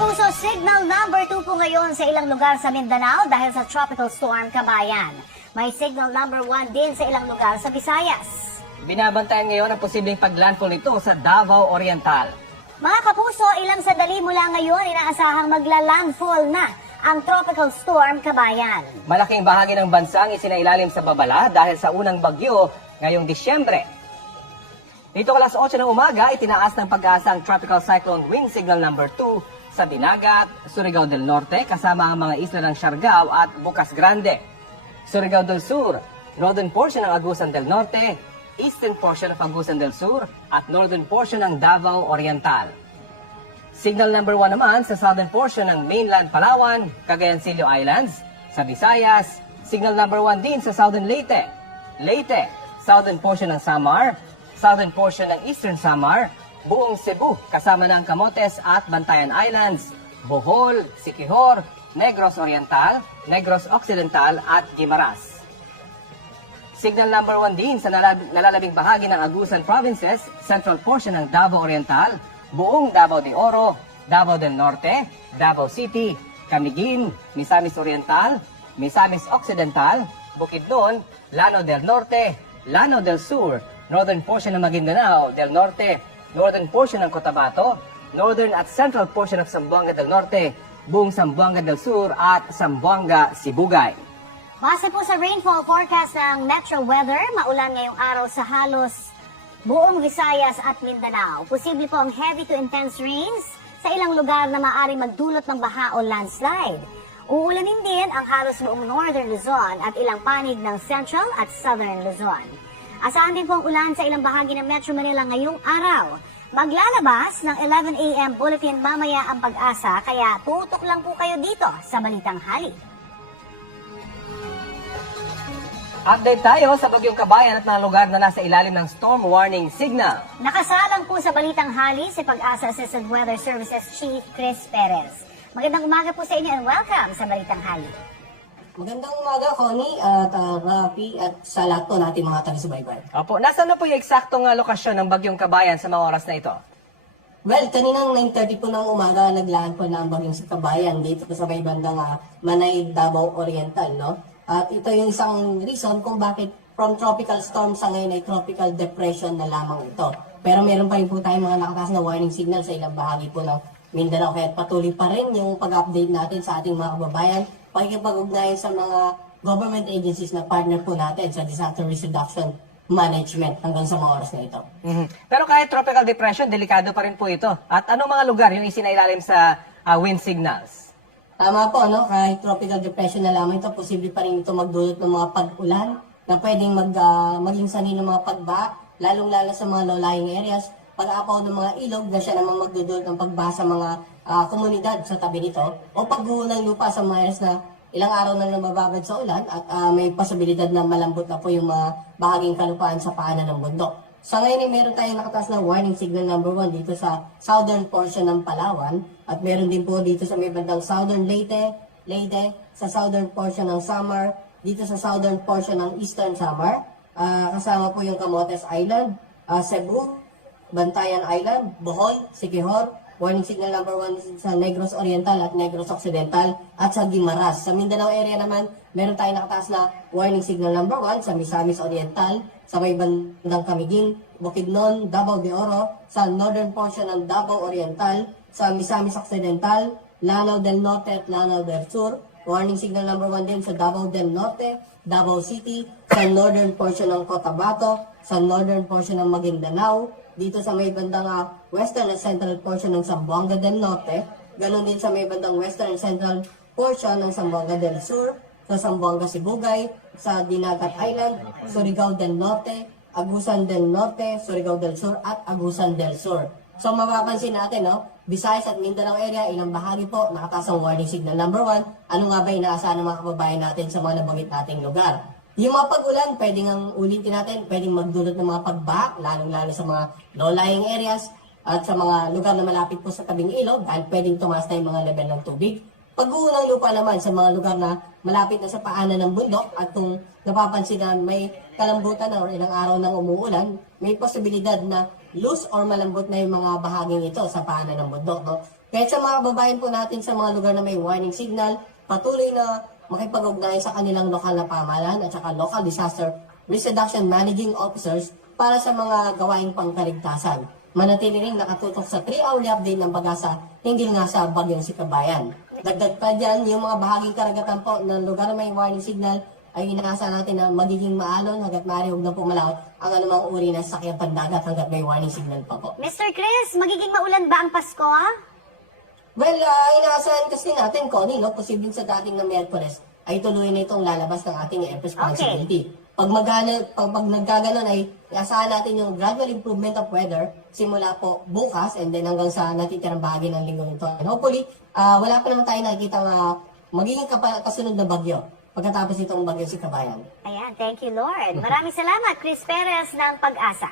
kapuso, signal number 2 po ngayon sa ilang lugar sa Mindanao dahil sa Tropical Storm Kabayan. May signal number 1 din sa ilang lugar sa Visayas. Binabantayan ngayon ang posibleng paglandfall nito sa Davao Oriental. Mga kapuso, ilang sandali mula ngayon inaasahang magla-landfall na ang Tropical Storm Kabayan. Malaking bahagi ng bansa ang isinailalim sa babala dahil sa unang bagyo ngayong Disyembre. Dito alas 8 ng umaga, itinaas ng pag-asa ang Tropical Cyclone Wind Signal number 2 sa Dinagat, Surigao del Norte, kasama ang mga isla ng Siargao at Bocas Grande. Surigao del Sur, northern portion ng Agusan del Norte, eastern portion of Agusan del Sur, at northern portion ng Davao Oriental. Signal number 1 naman sa southern portion ng mainland Palawan, Cagayancillo Islands, sa Visayas. Signal number 1 din sa southern Leyte, southern portion ng Samar, southern portion ng Eastern Samar, buong Cebu kasama ng Camotes at Bantayan Islands, Bohol, Siquijor, Negros Oriental, Negros Occidental at Guimaras. Signal number 1 din sa nalalabing bahagi ng Agusan Provinces, central portion ng Davao Oriental, buong Davao de Oro, Davao del Norte, Davao City, Camiguin, Misamis Oriental, Misamis Occidental, Bukidnon, Lanao del Norte, Lanao del Sur, northern portion ng Maguindanao del Norte, northern portion ng Cotabato, northern at central portion of Zamboanga del Norte, buong Zamboanga del Sur at Zamboanga Sibugay. Base po sa rainfall forecast ng Metro Weather, maulan ngayong araw sa halos buong Visayas at Mindanao. Posible po ang heavy to intense rains sa ilang lugar na maaaring magdulot ng baha o landslide. Uulanin din ang halos buong northern Luzon at ilang panig ng central at southern Luzon. Asahan din po ang ulan sa ilang bahagi ng Metro Manila ngayong araw. Maglalabas ng 11 a.m. bulletin mamaya ang pag-asa, kaya tutok lang po kayo dito sa Balitang Hali. Update tayo sa Bagyong Kabayan at mga lugar na nasa ilalim ng storm warning signal. Nakasalang po sa Balitang Hali si Pag-asa Assistant Weather Services Chief Chris Perez. Magandang umaga po sa inyo and welcome sa Balitang Hali. Magandang umaga, Connie, at Rafi, at sa lahat po natin mga taga-subaybay. Opo, nasaan na po yung eksaktong lokasyon ng Bagyong Kabayan sa mga oras na ito? Well, kaninang 9:30 po ng umaga, naglaan po na ang bagyong sa Kabayan dito sa may bandang Manay, Davao Oriental, no? At ito yung isang reason kung bakit from tropical storm sa ngayon ay tropical depression na lamang ito. Pero meron pa rin po tayong mga nakataas na warning signal sa ilang bahagi po ng Mindanao. Kaya patuloy pa rin yung pag-update natin sa ating mga kababayan, pakikipag-ugnayan sa mga government agencies na partner po natin sa disaster risk reduction management hanggang sa mga oras na ito. Pero kahit tropical depression, delikado pa rin po ito. At anong mga lugar yung isinailalim sa wind signals? Tama po, no? Kahit tropical depression na lamang ito, posible pa rin ito magdulot ng mga pag-ulan na pwedeng maging sanhi ng mga pagbaha, lalong-lalo sa mga low-lying areas, pag-aapaw ng mga ilog na siya naman magdudulot ng pagbaha sa mga komunidad sa tabi nito, o pagguho ng lupa sa mga areas na ilang araw na lang mababad sa ulan at may posibilidad na malambot na po yung mga bahaging kalupaan sa paanan ng bundok. Sa ngayon ay meron tayong nakataas na warning signal number 1 dito sa southern portion ng Palawan at meron din po dito sa may bandang southern Leyte, sa southern portion ng Samar, dito sa southern portion ng eastern Samar, kasama po yung Camotes Island, Cebu, Bantayan Island, Bohol, Siquijor, warning signal number 1 sa Negros Oriental at Negros Occidental at sa Guimaras. Sa Mindanao area naman, meron tayong nakataas na warning signal number 1 sa Misamis Oriental, sa may bandang Camiguin, Bukidnon, Davao de Oro, sa northern portion ng Davao Oriental, sa Misamis Occidental, Lanao del Norte at Lanao del Sur. Warning signal number 1 din sa Davao del Norte, Davao City, sa northern portion ng Cotabato, sa northern portion ng Maguindanao, dito sa may bandang western and central portion ng Zamboanga del Norte, ganun din sa may bandang western and central portion ng Zamboanga del Sur, sa Zamboanga Sibugay, sa Dinagat Island, Surigao del Norte, Agusan del Norte, Surigao del Sur at Agusan del Sur. So mapapansin natin, no? Visayas at Mindanao area, ilang bahagi po nakataas ang warning signal number 1. Ano nga ba inaasahan ng mga kababayan natin sa mga nabanggit nating lugar? Yung mga pag-ulan, pwedeng ang ulitin natin, pwedeng magdulot ng mga pagbaha, lalong-lalo sa mga low-lying areas at sa mga lugar na malapit po sa tabing ilog, dahil pwedeng tumaas na yung mga level ng tubig. Pag-uunang lupa naman sa mga lugar na malapit na sa paanan ng bundok at kung napapansin na may kalambutan na o ilang araw nang umuulan, may posibilidad na loose or malambot na yung mga bahaging ito sa paanan ng bundok. No? Kaya sa mga babayan po natin sa mga lugar na may warning signal, patuloy na makipag-ugnayan sa kanilang lokal na pamahalaan at saka local disaster risk reduction managing officers para sa mga gawaing pangkaligtasan. Manatili rin nakatutok sa 3-hourly update ng Pag-asa hinggil nga sa bagyong Sikabayan. Dagdag pa dyan, yung mga bahaging karagatan po ng lugar na may warning signal ay inaasahan natin na magiging maalon hanggat maaari huwag na pumalaot ang anumang uri ng sakyang pandagat hanggat may warning signal pa po. Mr. Chris, magiging maulan ba ang Pasko? Well, inaasahan kasi natin, Connie, no, posibleng sa dating ng Miyerkules ay tuloy na itong lalabas ng ating air responsibility. Pag nagkaganon ay iasahan natin yung gradual improvement of weather simula po bukas and then hanggang sa natitirang bahagi ng linggo nito. And hopefully, wala pa naman tayo nakikita magiging kasunod na bagyo pagkatapos itong bagyo Sikabayan. Ayan, thank you Lord. Maraming salamat, Chris Perez ng Pag-asa.